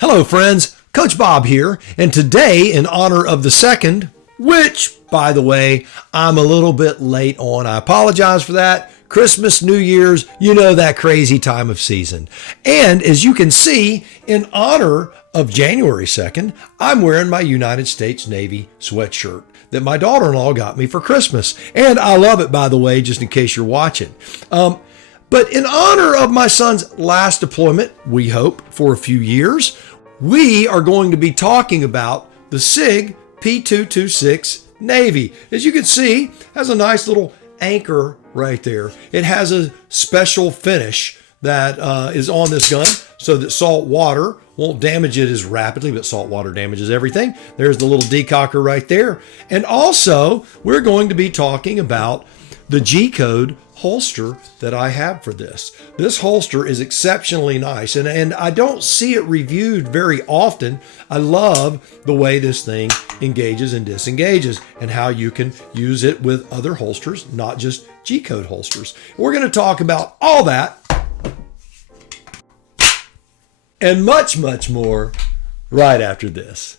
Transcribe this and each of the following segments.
Hello friends, Coach Bob here, and today in honor of the second, which, by the way, I'm a little bit late on. I apologize for that. Christmas, New Year's, you know that crazy time of season. And as you can see, in honor of January 2nd, I'm wearing my United States Navy sweatshirt that my daughter-in-law got me for Christmas. And I love it, by the way, just in case you're watching. But in honor of my son's last deployment, we hope, for a few years, we are going to be talking about the Sig P226 Navy. As you can see, it has a nice little anchor right there. It has a special finish that is on this gun so that salt water won't damage it as rapidly, but salt water damages everything. There's the little decocker right there. And also, we're going to be talking about the G-Code holster that I have for this. This holster is exceptionally nice, and I don't see it reviewed very often. I love the way this thing engages and disengages and how you can use it with other holsters, not just G-Code holsters. We're going to talk about all that and much, much more right after this.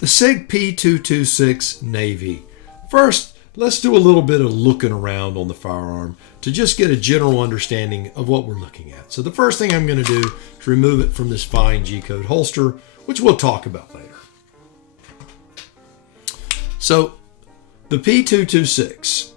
The Sig P226 Navy. First, let's do a little bit of looking around on the firearm to just get a general understanding of what we're looking at. So the first thing I'm going to do is remove it from this fine G-Code holster, which we'll talk about later. So the P226,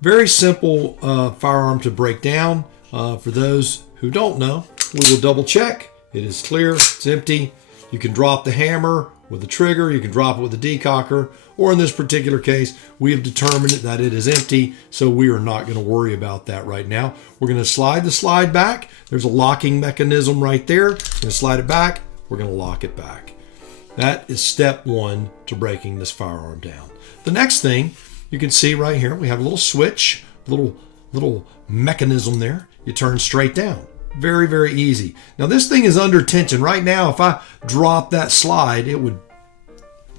very simple firearm to break down. For those who don't know, we will double check. It is clear, it's empty. You can drop the hammer with the trigger, you can drop it with the decocker, or in this particular case, we have determined that it is empty, so we are not going to worry about that right now. We're going to slide the slide back. There's a locking mechanism right there. We're going to slide it back. We're going to lock it back. That is step one to breaking this firearm down. The next thing, you can see right here, we have a little switch, little mechanism there. You turn straight down. Very, very easy. Now this thing is under tension. Right now, if I drop that slide, it would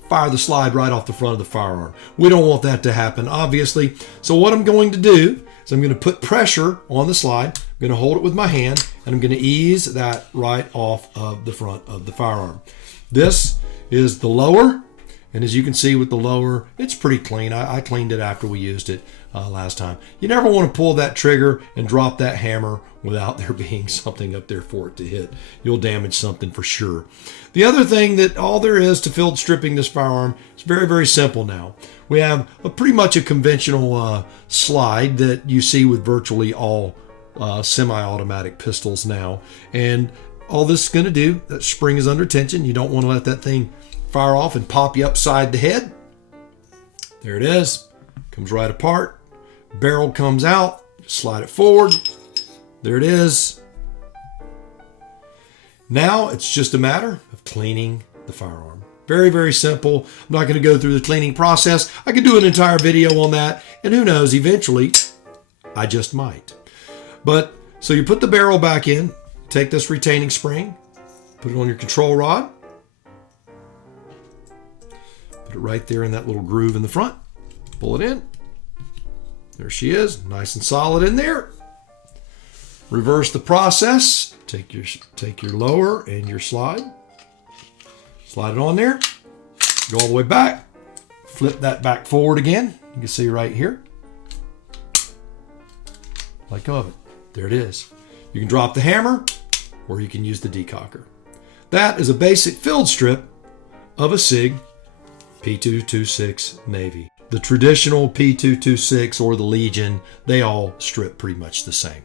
fire the slide right off the front of the firearm. We don't want that to happen, obviously. So what I'm going to do is I'm going to put pressure on the slide. I'm going to hold it with my hand, and I'm going to ease that right off of the front of the firearm. This is the lower, and as you can see with the lower, it's pretty clean. I cleaned it after we used it last time. You never want to pull that trigger and drop that hammer without there being something up there for it to hit. You'll damage something for sure. The other thing that all there is to field stripping this firearm is very, very simple now. We have pretty much a conventional slide that you see with virtually all semi-automatic pistols now. And all this is going to do, that spring is under tension. You don't want to let that thing fire off and pop you upside the head. There it is. Comes right apart. Barrel comes out. Slide it forward. There it is. Now it's just a matter of cleaning the firearm. Very, very simple. I'm not going to go through the cleaning process. I could do an entire video on that, and who knows, eventually I just might. But so you put the barrel back in, take this retaining spring, put it on your control rod, put it right there in that little groove in the front, pull it in. There she is, nice and solid in there. Reverse the process. Take your lower and your slide. Slide it on there. Go all the way back. Flip that back forward again. You can see right here. Let go of it. There it is. You can drop the hammer or you can use the decocker. That is a basic field strip of a Sig P226 Navy. The traditional P226 or the Legion, they all strip pretty much the same.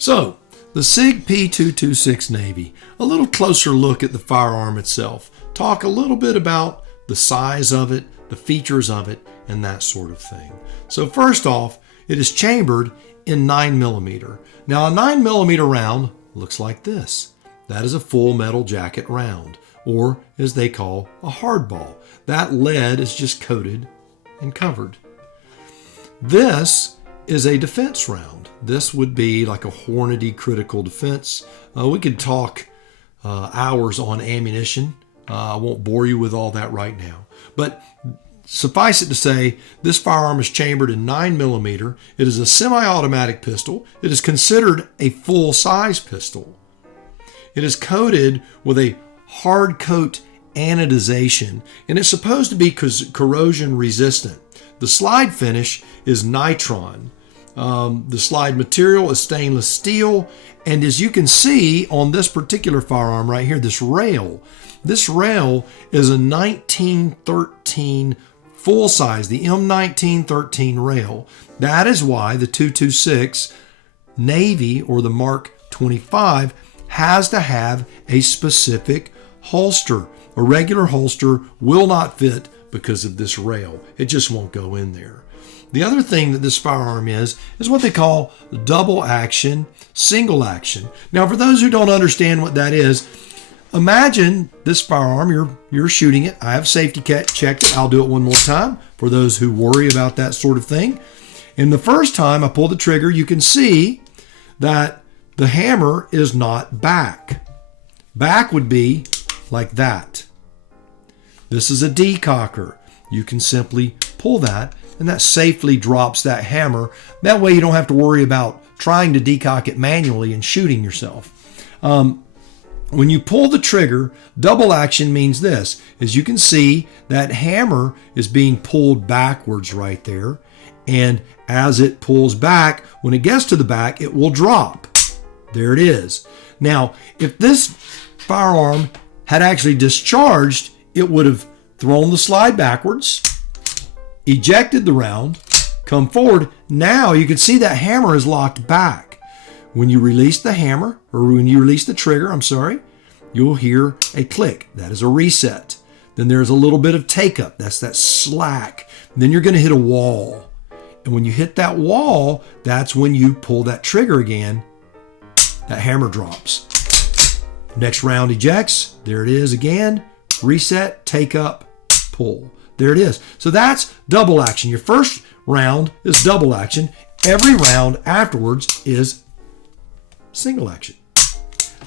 So, the Sig P226 Navy, a little closer look at the firearm itself. Talk a little bit about the size of it, the features of it, and that sort of thing. So first off, it is chambered in 9mm. Now a 9mm round looks like this. That is a full metal jacket round, or as they call a hardball. That lead is just coated and covered. This is a defense round. This would be like a Hornady critical defense. We could talk hours on ammunition. I won't bore you with all that right now. But suffice it to say, this firearm is chambered in 9mm. It is a semi-automatic pistol. It is considered a full-size pistol. It is coated with a hard coat anodization, and it's supposed to be corrosion resistant. The slide finish is nitron. The slide material is stainless steel, and as you can see on this particular firearm right here, this rail is a 1913 full size, the M1913 rail. That is why the 226 Navy or the Mark 25 has to have a specific holster. A regular holster will not fit because of this rail. It just won't go in there. The other thing that this firearm is what they call double action, single action. Now, for those who don't understand what that is, imagine this firearm, you're shooting it. I have safety checked it. I'll do it one more time for those who worry about that sort of thing. And the first time I pull the trigger, you can see that the hammer is not back. Back would be like that. This is a decocker. You can simply pull that, and that safely drops that hammer. That way you don't have to worry about trying to decock it manually and shooting yourself. When you pull the trigger, double action means this. As you can see, that hammer is being pulled backwards right there. And as it pulls back, when it gets to the back, it will drop. There it is. Now, if this firearm had actually discharged, it would have thrown the slide backwards, ejected the round, come forward. Now you can see that hammer is locked back. When you release the hammer, or when you release the trigger, you'll hear a click. That is a reset. Then there's a little bit of take up. That's that slack. And then you're going to hit a wall. And when you hit that wall, that's when you pull that trigger again. That hammer drops. Next round ejects. There it is again. Reset, take up, pull. There it is. So that's double action. Your first round is double action. Every round afterwards is single action.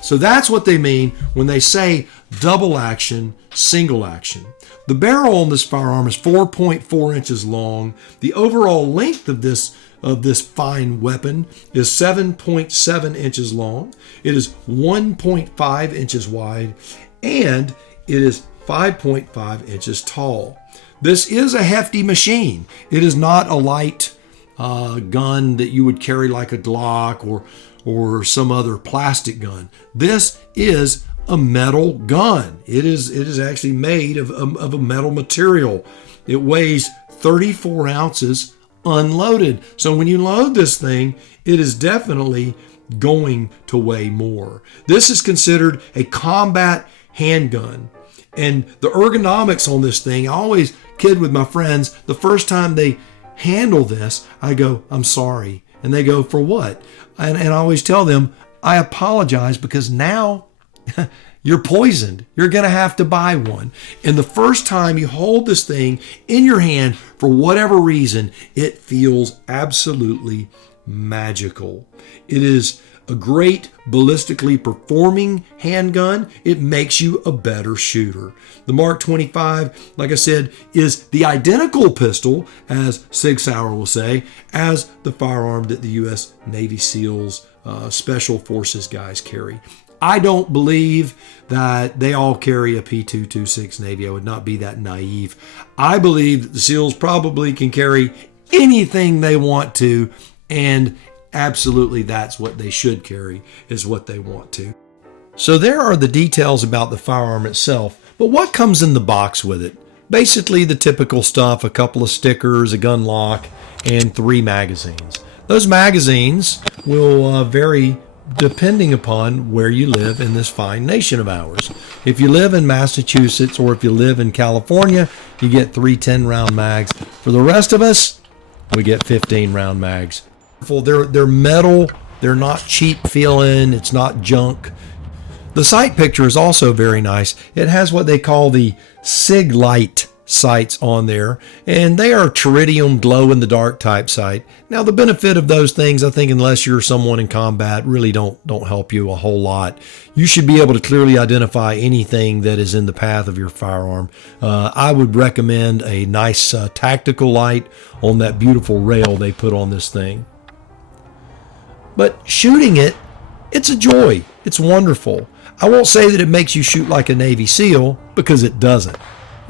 So that's what they mean when they say double action, single action. The barrel on this firearm is 4.4 inches long. The overall length of this fine weapon is 7.7 inches long. It is 1.5 inches wide, and it is 5.5 inches tall. This is a hefty machine. It is not a light gun that you would carry like a Glock or some other plastic gun. This is a metal gun. It is actually made of a metal material. It weighs 34 ounces unloaded. So when you load this thing, it is definitely going to weigh more. This is considered a combat handgun. And the ergonomics on this thing, I always kid with my friends, the first time they handle this, I go, I'm sorry. And they go, for what? And I always tell them, I apologize because now you're poisoned. You're going to have to buy one. And the first time you hold this thing in your hand, for whatever reason, it feels absolutely magical. It is a great ballistically performing handgun. It makes you a better shooter. The Mark 25, like I said, is the identical pistol, as Sig Sauer will say, as the firearm that the U.S. Navy SEALs Special Forces guys carry. I don't believe that they all carry a P226 Navy. I would not be that naive. I believe that the SEALs probably can carry anything they want to, and absolutely that's what they should carry, is what they want to. So there are the details about the firearm itself, but what comes in the box with it? Basically the typical stuff, a couple of stickers, a gun lock, and 3 magazines. Those magazines will vary depending upon where you live in this fine nation of ours. If you live in Massachusetts or if you live in California, you get 3 10-round mags. For the rest of us, we get 15-round mags. They're metal, they're not cheap feeling, it's not junk. The sight picture is also very nice. It has what they call the Sig Light sights on there, and they are tritium glow-in-the-dark type sight. Now, the benefit of those things, I think, unless you're someone in combat, really don't help you a whole lot. You should be able to clearly identify anything that is in the path of your firearm. I would recommend a nice tactical light on that beautiful rail they put on this thing. But shooting it, it's a joy. It's wonderful. I won't say that it makes you shoot like a Navy SEAL, because it doesn't.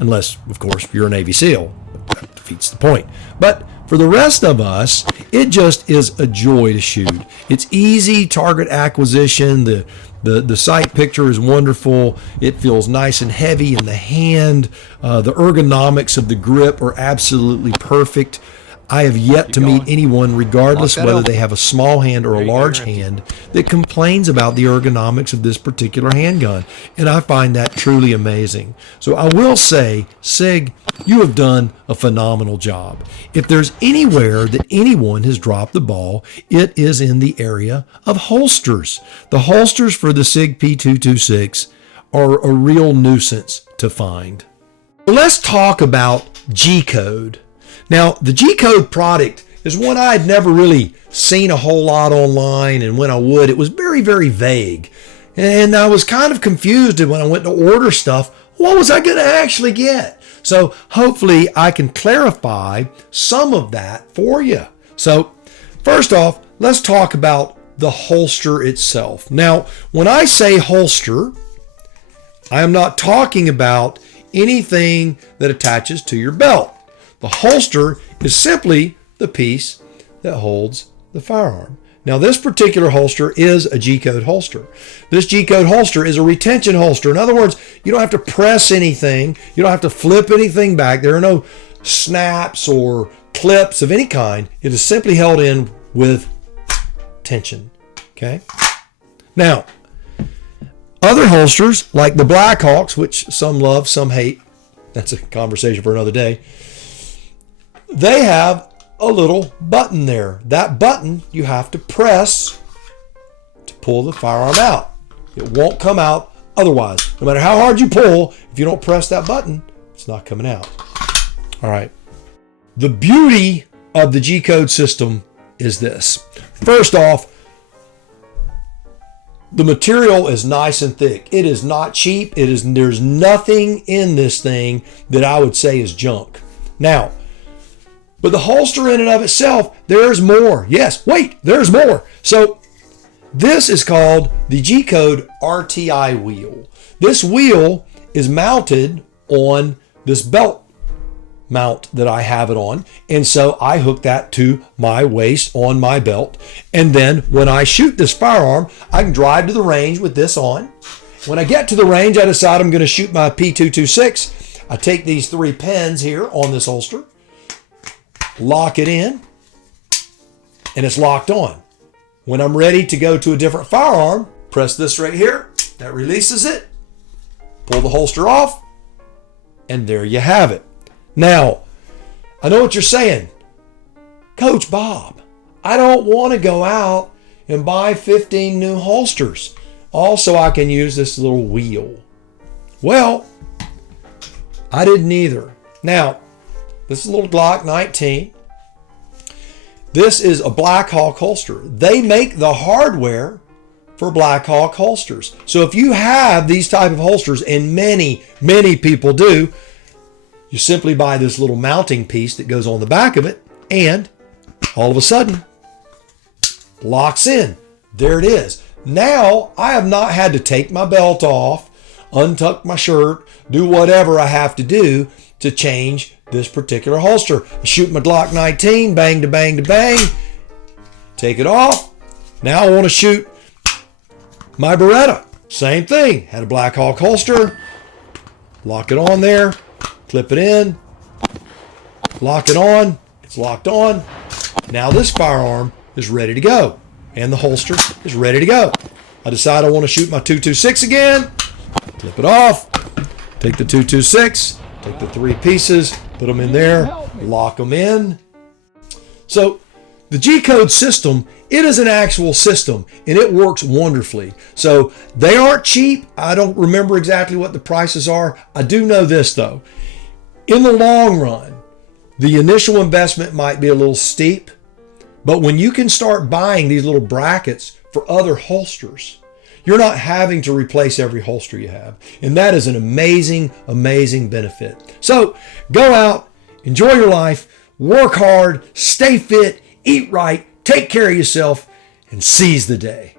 Unless, of course, you're a Navy SEAL. That defeats the point. But for the rest of us, it just is a joy to shoot. It's easy target acquisition. The sight picture is wonderful. It feels nice and heavy in the hand. The ergonomics of the grip are absolutely perfect. I have yet to meet anyone, regardless whether they have a small hand or a large hand, that complains about the ergonomics of this particular handgun. And I find that truly amazing. So I will say, Sig, you have done a phenomenal job. If there's anywhere that anyone has dropped the ball, it is in the area of holsters. The holsters for the Sig P226 are a real nuisance to find. Let's talk about G-Code. Now, the G-Code product is one I had never really seen a whole lot online, and when I would, it was very, very vague. And I was kind of confused when I went to order stuff. What was I going to actually get? So hopefully I can clarify some of that for you. So first off, let's talk about the holster itself. Now, when I say holster, I am not talking about anything that attaches to your belt. The holster is simply the piece that holds the firearm. Now, this particular holster is a G-Code holster. This G-Code holster is a retention holster. In other words, you don't have to press anything. You don't have to flip anything back. There are no snaps or clips of any kind. It is simply held in with tension. Okay? Now, other holsters, like the Blackhawks, which some love, some hate, that's a conversation for another day, they have a little button there. That button you have to press to pull the firearm out. It won't come out otherwise. No matter how hard you pull, if you don't press that button, it's not coming out. All right. The beauty of the G-Code system is this. First off, the material is nice and thick. It is not cheap. There's nothing in this thing that I would say is junk. Now, but the holster in and of itself, there's more. Yes, wait, there's more. So this is called the G-Code RTI wheel. This wheel is mounted on this belt mount that I have it on. And so I hook that to my waist on my belt. And then when I shoot this firearm, I can drive to the range with this on. When I get to the range, I decide I'm going to shoot my P226. I take these 3 pins here on this holster, lock it in, and it's locked on. When I'm ready to go to a different firearm, press this right here. That releases it. Pull the holster off, and there you have it. Now, I know what you're saying. Coach Bob, I don't want to go out and buy 15 new holsters. Also, I can use this little wheel. Well, I didn't either. Now, this is a little Glock 19. This is a Blackhawk holster. They make the hardware for Blackhawk holsters. So if you have these type of holsters, and many, many people do, you simply buy this little mounting piece that goes on the back of it, and all of a sudden, locks in. There it is. Now, I have not had to take my belt off, untuck my shirt, do whatever I have to do to change this particular holster. I shoot my Glock 19, bang to bang to bang, take it off. Now I want to shoot my Beretta. Same thing. Had a Blackhawk holster, lock it on there, clip it in, lock it on, it's locked on. Now this firearm is ready to go, and the holster is ready to go. I decide I want to shoot my 226 again, clip it off, take the 226, take the 3 pieces, put them in there, lock them in. So the G-Code system, it is an actual system, and it works wonderfully. So they aren't cheap. I don't remember exactly what the prices are. I do know this though. In the long run, the initial investment might be a little steep, but when you can start buying these little brackets for other holsters, you're not having to replace every holster you have. And that is an amazing, amazing benefit. So go out, enjoy your life, work hard, stay fit, eat right, take care of yourself, and seize the day.